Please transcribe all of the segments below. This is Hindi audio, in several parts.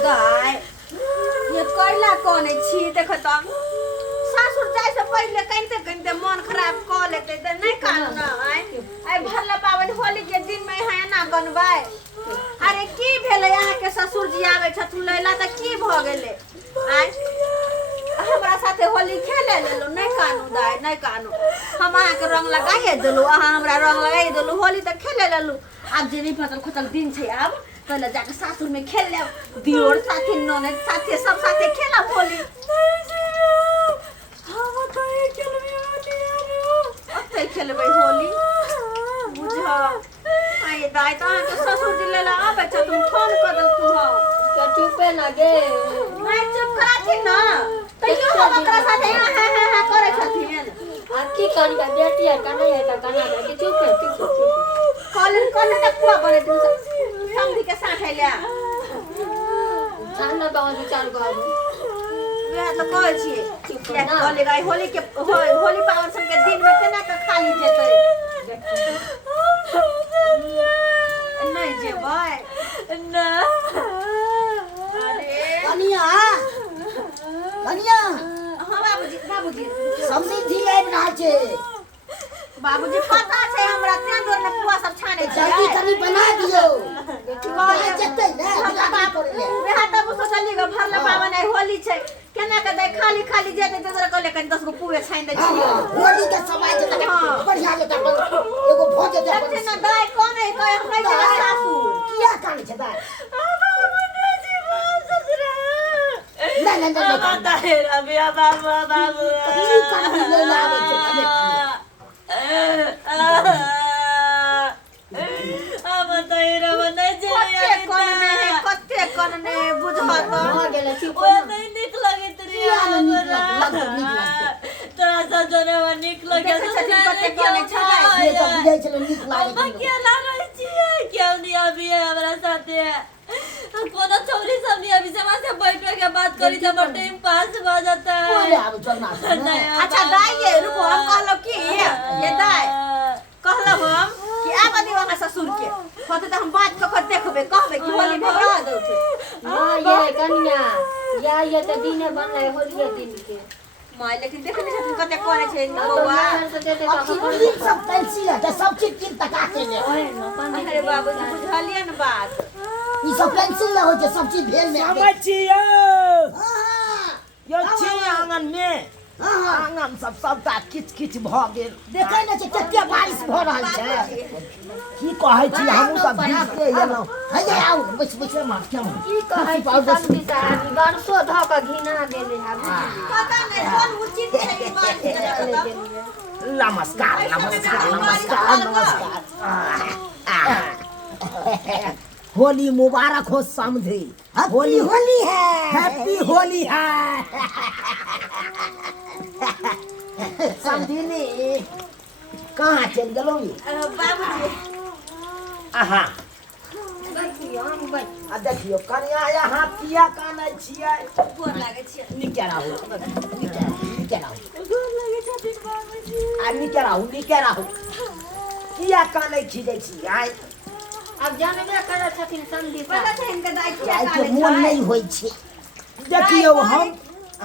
गाय ये कैला कोने छी देख त सासुर जाय से पहले कनते मन खराब क लेते त नहीं कान ना आई भरला पावन होली के दिन में है ना बनबै अरे की भेले यहाँ के ससुर जी आवे छथुन लैला त की भ गेले आई हमरा साथे होली खेले लेलो नहीं कानू दाय नहीं कानू हम अहाँ के रंग लगाइए देलु अहाँ हमरा रंग लगाइ देलु होली त खेले लेलु अब जे नहीं फसल खतल दिन छै अब पहले जाके सासुर में खेल ले दियोर साथे ननद साथे सब साथे खेला होली हम त खेलबे होली अते खेलबे होली बुझा आई दाय त अहाँ के ससुर जी लेला आबे छ तुम फोन कर दल तू हो क्या चुपे ना गे नहीं चुप करा छी ना तैयो हम ओकरा साथे हा करे छथिन आ की कान का बेटी है कना है त कना के चुप कॉलेज तक पूरा बने तू समझी के साथ है लिया खाना बाहर विचार कर वे तो कहै छी क्या कॉलेज आई होली के होली पावन सन के दिन में केना के खाली जेतै नहीं जेबै ना अरे कनिया कनिया हां बाबूजी समझी आबि रहल छै बाबूजी पता छै हमरा तें जोर में पुआ सब छाने छै जल्दी कनी बना दियो कहे जतै ने बिलाड़ी पड़ले वेहा तब सोचली ग भरला पावन आई होली छै केना के दे खाली खाली जेतै तेजरा कहले कनी 10 गो पुए छाइन दे छियै होली के समय जे बढ़िया जे एगो भोज दे देखते ना दाय कोन है कहे हम नहीं जेबै सासुर किया कान छै दाय नहीं बता है रबिया बाबू की कान ले लावे छै कते कन ने बुझा हो गेले चुप ओ नहीं निक लगे तरी तोरा सब जने में निक लगे कते कने छै ये सब बुझै छलो निक लागे हम के ला रही छी क्यों नहीं अभी हमरा साथे कोनो छोरी सब नहीं अभी से से बैठ के बात करी त बड़ टाइम पास हो जाता है बोले आब चलना अच्छा दाई ये रुको हम कहलो की ये दाई कहलो हम कि आब दीवाना ससुर के होते त हम बात क के देखबे कहबे कि होली भगा दो हां ये कन्या ये त दिने बनले होली दिन के माय लेकिन देखने छथिन कते करे छै बौआ अखिली सब पेंसिल है सब चीज किन तका के ले अरे बाबूजी बुझलिए न बात ई सब पेंसिल हो जे सब चीज भेल में समझियो हां यो छी आंगन में हां आंगन सबटा किच किच भ गेल देखै न छै कते बारिश भ रहल छै की कहै छी हमहु त भीज के एलौ है जे आउ बस मार के की कहै छी समझी साहब बरसो ध के घिना देले है पता नहीं कोन उचित छै ई बात नमस्कार नमस्कार नमस्कार नमस्कार होली मुबारक हो समझी होली होली है हैप्पी होली है समझिनी कहाँ चल गेलो बाबूजी आहा देखियो हम बैठ आ देखियो कन्या यहाँ पिया कानै छियै गोर लागे छै निके रहू निके रहू गोर लागे छथिन बाबूजी आ निके रहू किया कानै खिदै छी आइ अब जानबे करे छथिन संदीप पता छै इनके दाई क्या आई के काले मोन नहीं होई छै देखियो हम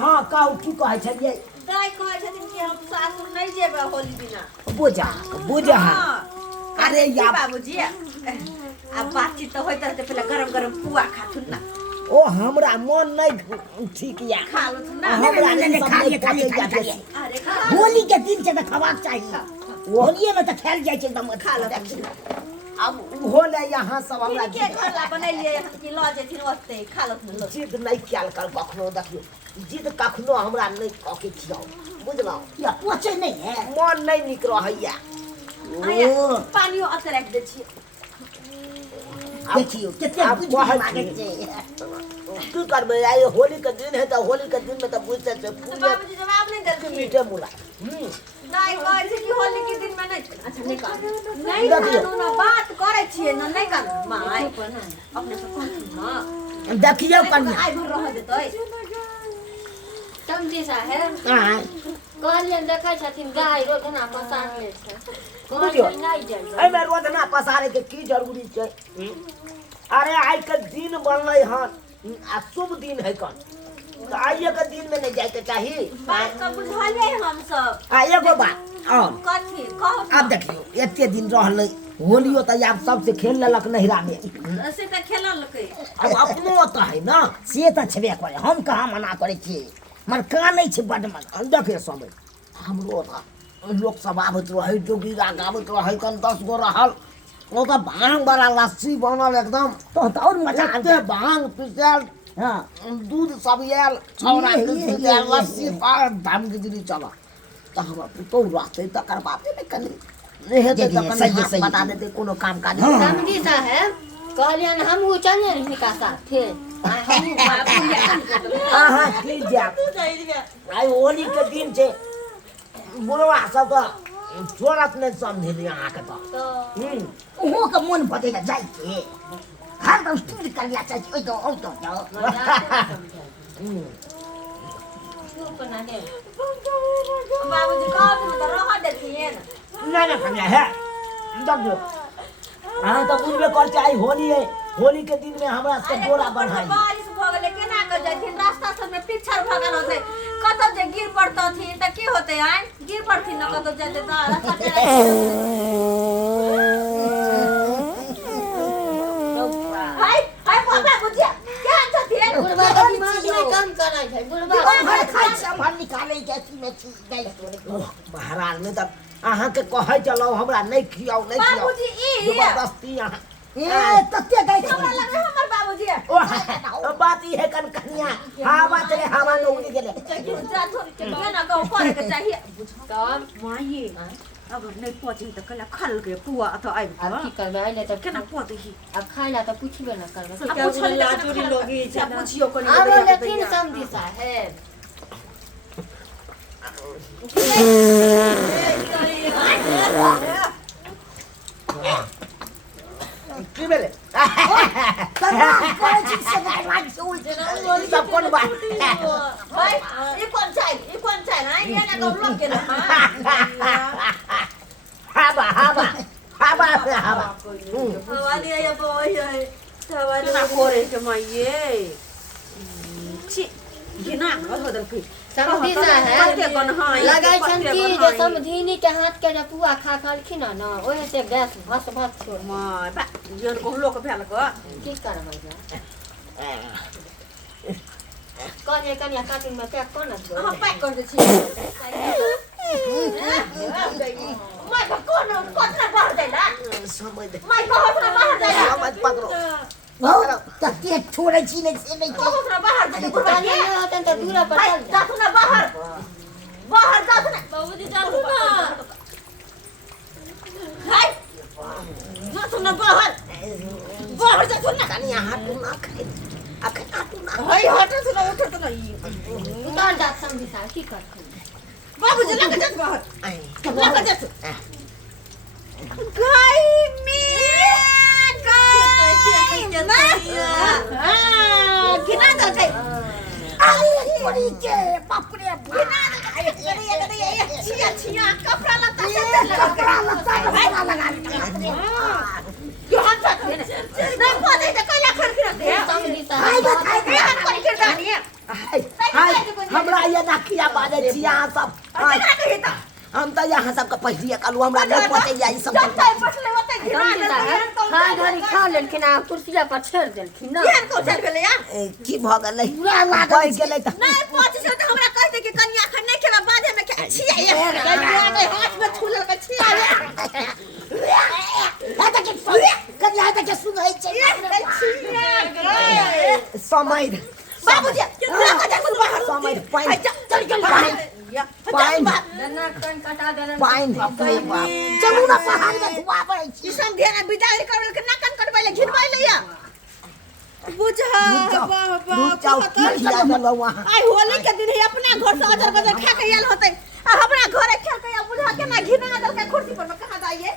हाँ कहू की कहै छलियै दाई कहै छथिन कि हम सासुर नहीं जेबै होली बिना बुझा अरे या बाबूजी अब बातचीत तो होइत रहते पहले गरम गरम पुआ खाथुन ना ओ हमरा मन नहीं ठीक या खा लो ना हमरा नहीं, सब खाइए, नहीं खाइए, पचै खाइए। जाय अरे खा होली के दिन छै त खवाक चाहिए होलिये में त खाइल जाय छै एकदम खा लो अब होले यहाँ सब हमरा के घरला बनैलिए कि ल जेथिन ओते खा लो न जिद नहीं कयल कर कखनो देखियो जिद कखनो हमरा नहीं कके खियाओ बुझलौ या पचे नहीं है मन नहीं निक रहैया ओ पानियो अते राख दे छी देखियो कते आब बुझ कहै लागे छी। छै की करबै आइ होली के दिन है तो होली के दिन में तो बुझते छै पूरे बाबूजी जवाब नहीं देलखिन मीठे मुला दाई कहै छै कि होली के दिन में नहीं अच्छा नहीं कर नहीं देखियो। कानू ना बात करे छिए न नहीं कानू माय अपने से कोन न देखियो कन्या आई भर रह देतै समझी साहब हां कहलियन देखै छथिन गाय रोजना पसारले छै बुझियो। कहलियन नहीं जाइए एमे रोजना पसारे के की जरूरी छै अरे आइ के दिन बनलै हन आ शुभ दिन है कौन तो आइए के दिन में नहीं जाए के चाहिए बात तो बुझले हम सब। आ एगो बात और कथी कहो अब देखियो एते दिन रहले होलियो त आब सबसे खेल लेलक नहिरा में से त खेलल के अब अपनो त है ना से त छबे करे हम कहाँ मना करे छिए मर कानै छै बड मन देखे समय हमरो त लोक सब आबत रहे जोगीरा गाबत रहे कन 10 गो रहल ओ त भांग वाला लस्सी बनल एकदम तो और मजा आते भांग पिसल हां दूध सब याल छौरा के याल लस्सी पार धाम गिरी चला त हम पुतो रहते तकर बात में कनी नहीं हेते त सही बता देते कोनो काम काज समझी साहब कहलियन हम चले हिनका साथ थे हां हां ठीक जा आई होली के दिन छे बुढ़वा सब तो छोड़त नहीं समझे यहाँ के तो ओहो के मन बदेला जाइ के हर दम स्टील करिया चाहिए ओइ तो औ तो जाओ बाबूजी कहत न त रह देथिए नहीं नहीं कन्या है दब दो हाँ तो बुझबे कर चाहिए होली है होली के दिन में हमरा से बोरा बढ़ाई बारिश भ गेले केना कर जथिन रास्ता सब में पिछड़ भगल होते कतो जे गिर पड़तथिन त की होते आइ गिर पड़थिन न कतो जे त रास्ता पे हाय हाय बाबा बुझिया क्या छथिन बुढ़वा के दिमाग में काम करै छै बुढ़वा घर खाइ छै हम निकालै जाती में चीज नहीं महाराज ने तब अहाँ के कहे चलो हमरा नहीं खियाओ नहीं खियाओ बाबूजी ई जबरदस्ती यहाँ ए तत्ते गई हमरा लगे हमर बाबूजी ओ बात ई है कन कन्या हवा चले हवा में उड़ गेले जा थोड़ी के ना कहू करे के चाहिए तब माई अगर नहीं पहुंची त कला खल के पुआ अथ आइ अब की करबे आइले त केना पहुंची अब खाइला त पूछबे न करबे अब पूछल लाजूरी लोगी जा पूछियो कोनी आरो लेकिन समझी साहब की बेले तमाम करे चीज से लाग से उल्टे सब कौन बात भाई ई कौन छै ना ये ना तो लोग के ना हवा हवा हवा से हवा हवाली या बोय है हवाली ना करे के माये छी गिना बदल के समझी साहब लगाई छन की जे समझीनी के हाथ के जे पुआ खा खालखिन न ओहे से गैस भस भस छोड़ माय बा जन को लोग भेल को की करबै जा कन्या काटिंग में पैक कोन छ हम पैक कर दे छी माय को कोन ना बाहर देला समझ दे माय को ना बाहर देला समझ पकड़ो तत्ते छोड़े छी नहीं से नहीं को ना बाहर दे कुर्बानी न होतन त दूरा पर चल जा जा ना बाहर बाहर जा ना बाबूजी जा ना हाय जा ना बाहर बाहर जा ना कन्या हाथ ना खाए अखन हाथ ना हाय हट से ना उठ तो नहीं उतार जा समझी साहब की कर बाबूजी लग जा बाहर आई लग जा गाय में गाय गिना दो गई आई पड़ी के बाप रे गिना दो छिया छिया कपड़ा लता से कपड़ा लगा लगा क्यों हाथ साथ नहीं पड़े तो कला खड़ के रखते हैं समझी हाय साहब बताई हाथ कर के डाली है हाय हमरा ये नखिया बाजे छी यहाँ सब क्या कहता हम तो यहाँ सबके पहलिए कहलू हमरा नहीं पहुँचे जाई सब जब तक बसले होते गिरा समझी साहब खाई घड़ी खा लेलखिन आ कुर्सिया पर छेड़ देलखिन न ध्यान को चल गेले यार की भ गेलै पूरा लागल बढ़ गेलै त नहीं पहुंचे से तो हमरा कहते कि कन्या खन नहीं खेला बादे में छिया ये कन्या के हाथ में छूलल के छिया आता के सुन कन्या आता के सुन है समय बाबूजी लगा जा तू बाहर समय पाइन चल चल पाइन दना कन कटा देलन पाइन चलू ना पहाड़ में धुआ पड़े छी किसान ध्यान बिदाई करल के नकन कटबैले घिनबैले या बुझा दूध चाउ की खिला देलौ वहाँ आई होली के दिन ही अपना घर से अजर बजर खा के आयल होतै आ हमरा घरे खेल के या बुझा के ना घिना दल के कुर्सी पर में कहां जाइए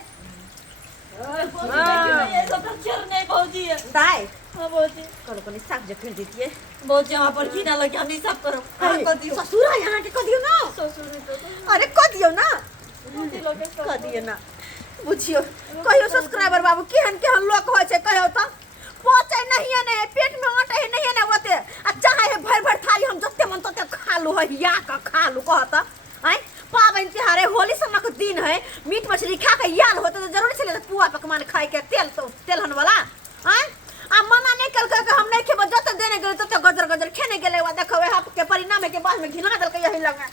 ये सब चर नहीं भौजी है दाई हां भौजी कल को साग जे कर दीजिए भौजी वहां पर घिना लगे हम सब करो कर दियो ससुर है यहां के कर दियो ना ससुर अरे कर दियो ना कर दियो ना बुझियो कहियो सब्सक्राइबर बाबू केहन केहन लोग होय छै कहियो त पहुंचे नहीं है पेट में अटे नहीं है कहिया का खा लू कहता आय पावन त्योहार है होली समय के दिन है मीट मछली खा के याद होता तो जरूरी चले पुआ पकवान खाए के तेलहन वाला आय आ मना नहीं कल के हम नहीं खेबो जत देने गेल तो गजर गजर खेने गेले वा देखो के परिणाम के बाद में घिना दल के यही लगा